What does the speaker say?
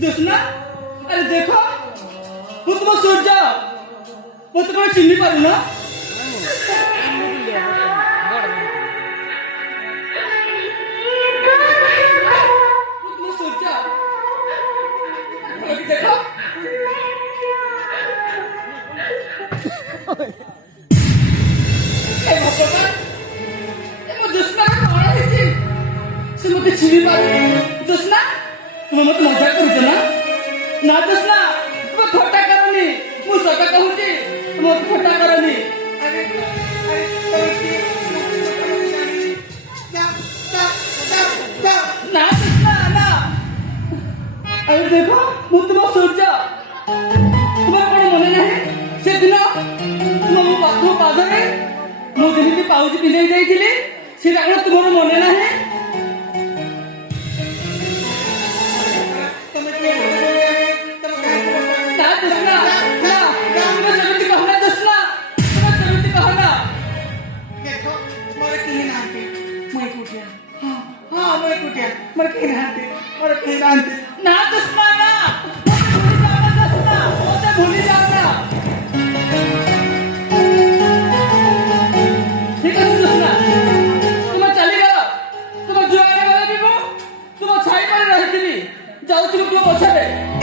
जोशना, अरे देखो वो तुम सोच जाओ वो तो मैं चिन्ह पारू ना वो तुम सोच जाओ अभी देखो ए भगवान ए मो जोशना का कौन है जी से मते चिन्ह पारू जोशना तुम मत मजाक करूଛ ना ना जोशना तुम थोटा करनी मु सता कहूची तुम थोटा करनी अरे ना जोशना ना अरे देखो मु तुम सोच तुम्हारा कौन मने नहीं से दिन तुम मो पाथो पादरे मो जेमिति पाउजी पिंधै जाइथिली से राण तुम्हारा मने नहीं ना दुश्मना ना मुझे भूली जाना ठीक है दुश्मना तुम चली गयो तुम जुआरे वाला भी तुम छाई पर रहती जाऊँ तुम पछे